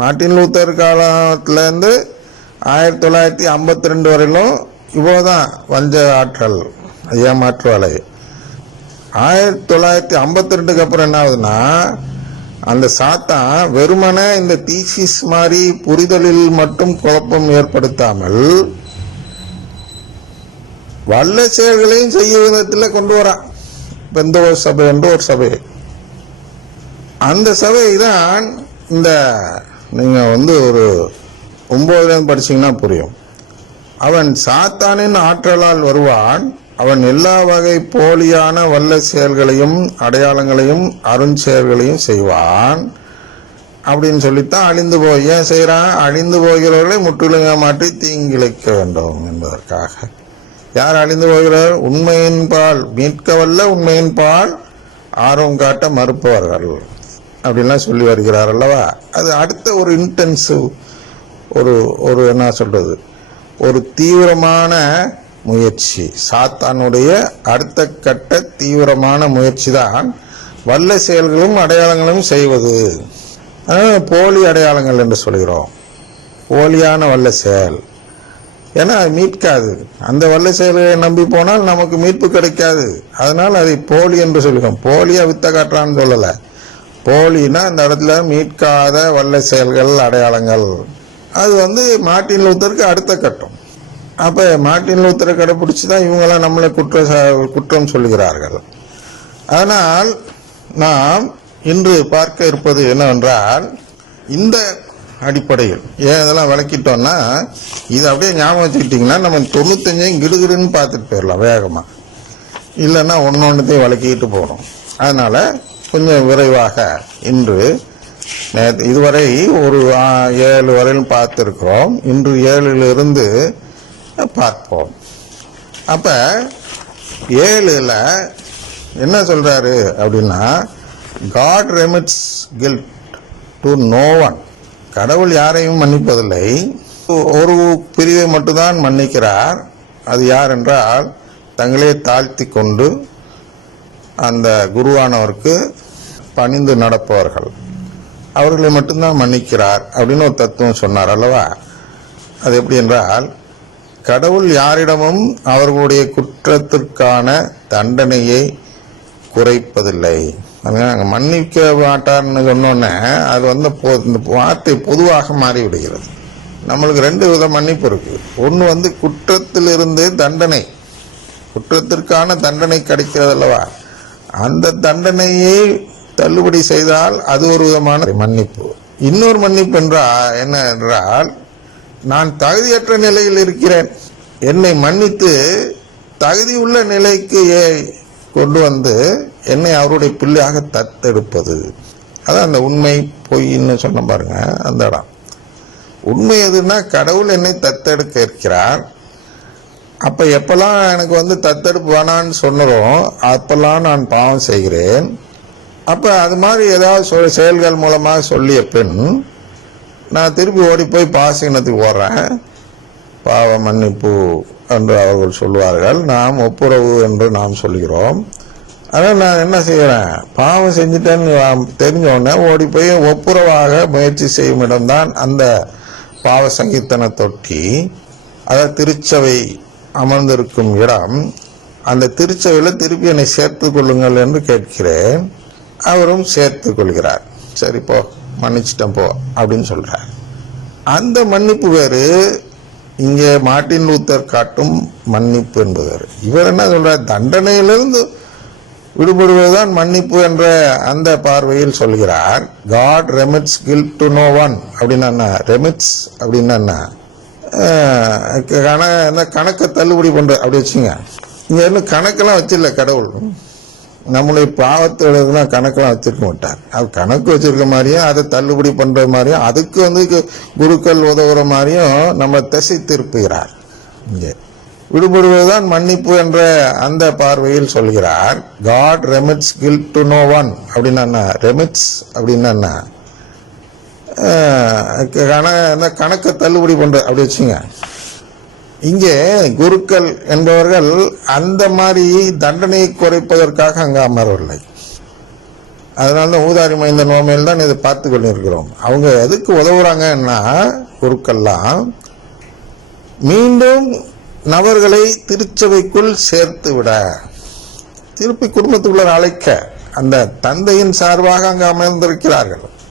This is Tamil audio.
மார்ட்டின் லூத்தர் காலத்துலேருந்து ஆயிரத்தி தொள்ளாயிரத்தி ஐம்பத்தி ரெண்டு வரையிலும் இவ்வளோதான் வஞ்ச ஆற்றல் ஏமாற்று வலை. ஆயிரத்தி தொள்ளாயிரத்தி ஐம்பத்தி ரெண்டுக்கு அப்புறம் என்ன ஆகுதுன்னா அந்த சாத்தான் வெறுமனே இந்த தீசிஸ் மாதிரி புரிதலில் மட்டும் குழப்பம் ஏற்படுத்தாமல் வல்ல செயல்களையும் செய்ய விதத்தில் கொண்டு வரான். எந்த ஒரு சபை என்று ஒரு சபை. அந்த சபை தான் இந்த நீங்கள் வந்து ஒரு ஒன்பதுலேருந்து படிச்சீங்கன்னா புரியும். அவன் சாத்தானின் ஆற்றலால் வருவான். அவன் எல்லா வகை போலியான வல்ல செயல்களையும் அடையாளங்களையும் அருஞ்செயல்களையும் செய்வான். அப்படின்னு சொல்லித்தான் அழிந்து போய் ஏன் செய்கிறான் அழிந்து போகிறவர்களை முற்றிலுங்க மாற்றி தீங்கிழைக்க வேண்டும் என்பதற்காக. யார் அழிந்து போகிறார்? உண்மையின் பால். மீட்க வல்ல உண்மையின் பால். ஆர்வம் காட்ட மறுப்பவர்கள். அப்படின்லாம் சொல்லி வருகிறார் அல்லவா? அது அடுத்த ஒரு இன்டென்சிவ் ஒரு ஒரு என்ன சொல்றது? ஒரு தீவிரமான முயற்சி. சாத்தானுடைய அடுத்த கட்ட தீவிரமான முயற்சி தான் வல்ல செயல்களும் அடையாளங்களும் செய்வது. போலி அடையாளங்கள் என்று சொல்கிறோம். போலியான வல்ல செயல். ஏன்னா அது மீட்காது. அந்த வல்ல செயல்களை நம்பி போனால் நமக்கு மீட்பு கிடைக்காது. அதனால் அதை போலி என்று சொல்கிறோம். போலியா வித்த காட்டுறான்னு சொல்லலை. போலினா அந்த இடத்துல மீட்காத வல்ல செயல்கள் அடையாளங்கள். அது வந்து மார்ட்டின் லூத்தருக்கு அடுத்த கட்டம். அப்போ மார்ட்டின் லூத்தரை கடைப்பிடிச்சி தான் இவங்கெல்லாம் நம்மளை குற்ற குற்றம் சொல்லுகிறார்கள். அதனால் நாம் இன்று பார்க்க இருப்பது என்னவென்றால் இந்த அடிப்படையில் ஏன் இதெல்லாம் விளக்கிட்டோம்னா இது அப்படியே ஞாபகம் வச்சுக்கிட்டிங்கன்னா நம்ம தொண்ணூத்தஞ்சையும் கிடுகிடுன்னு பார்த்துட்டு போயிடலாம் வேகமாக இல்லைன்னா ஒன்று ஒன்றுத்தையும் விளக்கிக்கிட்டு போகணும் அதனால் கொஞ்சம் விரைவாக இன்று இதுவரை ஒரு ஏழு வரையிலும் பார்த்துருக்கிறோம். இன்று ஏழிலிருந்து பார்ப்போம். அப்போ ஏழில் என்ன சொல்கிறாரு அப்படின்னா God remits guilt to no one கடவுள் யாரையும் மன்னிப்பதில்லை. ஒரு பிரிவை மட்டும்தான் மன்னிக்கிறார். அது யார் என்றால் தங்களே தாழ்த்தி கொண்டு அந்த குருவானவருக்கு பணிந்து நடப்பவர்கள். அவர்களை மட்டும்தான் மன்னிக்கிறார் அப்படின்னு ஒரு தத்துவம் சொன்னார் அல்லவா? அது எப்படி என்றால் கடவுள் யாரிடமும் அவர்களுடைய குற்றத்திற்கான தண்டனையை குறைப்பதில்லை. அதனால மன்னிக்க மாட்டார்னு சொன்னோன்னே அது வந்து இந்த வார்த்தை பொதுவாக மாறிவிடுகிறது. நம்மளுக்கு ரெண்டு வித மன்னிப்பு இருக்குது ஒன்று வந்து குற்றத்திலிருந்து தண்டனை. குற்றத்திற்கான தண்டனை கிடைக்கிறது அல்லவா? அந்த தண்டனையை தள்ளுபடி செய்தால் அது ஒரு விதமான மன்னிப்பு. இன்னொரு மன்னிப்பு என்றால் என்ன என்றால் நான் தகுதியற்ற நிலையில் இருக்கிறேன். என்னை மன்னித்து தகுதியுள்ள நிலைக்கு ஏ- கொண்டு வந்து என்னை அவருடைய பிள்ளையாக தத்தெடுப்பது. அதான் அந்த உண்மை பொய்ன்னு சொன்ன பாருங்க அந்த இடம். உண்மை எதுன்னா கடவுள் என்னை தத்தெடுக்க இருக்கிறார். அப்போ எப்பெல்லாம் எனக்கு வந்து தத்தெடுப்பு வேணான்னு சொன்னதோ அப்பெல்லாம் நான் பாவம் செய்கிறேன். அப்போ அது மாதிரி ஏதாவது சொல் செயல்கள் மூலமாக சொல்லிய பின் நான் திருப்பி ஓடி போய் பாசினத்துக்கு ஓடுறேன். பாவ மன்னிப்பு என்று அவர்கள் சொல்வார்கள் நாம் ஒப்புரவு என்று நாம் சொல்கிறோம். ஆனால் நான் என்ன செய்கிறேன் பாவம் செஞ்சுட்டேன்னு நான் தெரிஞ்ச உடனே ஓடி போய் ஒப்புரவாக முயற்சி செய்யும் இடம்தான் அந்த பாவ சங்கீர்த்தன தொட்டி. அதாவது திருச்சபை அமர்ந்திருக்கும் இடம். அந்த திருச்சவையில் திருப்பி என்னை சேர்த்து கொள்ளுங்கள் என்று கேட்கிறேன். அவரும் சேர்த்து கொள்கிறார். சரி போ மன்னிச்சிட்டேன் போ அப்படின்னு சொல்றார். அந்த மன்னிப்பு வேறு இங்கே மார்ட்டின் லூத்தர் காட்டும் மன்னிப்பு என்பது வேறு. இவர் என்ன சொல்றார்? தண்டனையிலிருந்து விடுபடுவதுதான் மன்னிப்பு என்ற அந்த பார்வையில் சொல்கிறார். God remits guilt to no one அப்படின்னா ரெமிட்ஸ் அப்படின்னா கண கணக்கை தள்ளுபடி பண்ணுற அப்படி வச்சுங்க இங்கே இன்னும் கணக்கெல்லாம் வச்சிடல கடவுள். நம்மளுடைய பாவத்தோடலாம் கணக்கெல்லாம் வச்சிருக்க மாட்டார். அவர் கணக்கு வச்சிருக்க மாதிரியும் அதை தள்ளுபடி பண்ற மாதிரியும் அதுக்கு வந்து கு- குருக்கள் உதவுற மாதிரியும் நம்ம திசை திருப்புகிறார் இங்கே. விடுபடுவதுதான் மன்னிப்பு என்ற அந்த பார்வையில் சொல்கிறார். God remits guilt to no one அப்படின்னா ரெமிட்ஸ் அப்படின்னா கண கணக்கை தள்ளுபடி பண்ற அப்படி வச்சுங்க இங்கே குருக்கள் என்பவர்கள் அந்த மாதிரி தண்டனையை குறைப்பதற்காக அங்கு அமரவில்லை அதனால தான் ஊதாரி மைந்த நோமையில் தான் இதை பார்த்து கொண்டிருக்கிறோம். அவங்க எதுக்கு உதவுறாங்கன்னா குருக்கள்லாம் மீண்டும் நபர்களை திருச்சபைக்குள் சேர்த்து விட திருப்பி குடும்பத்துக்குள்ள அழைக்க அந்த தந்தையின் சார்பாக அங்கு அமர்ந்திருக்கிறார்கள்.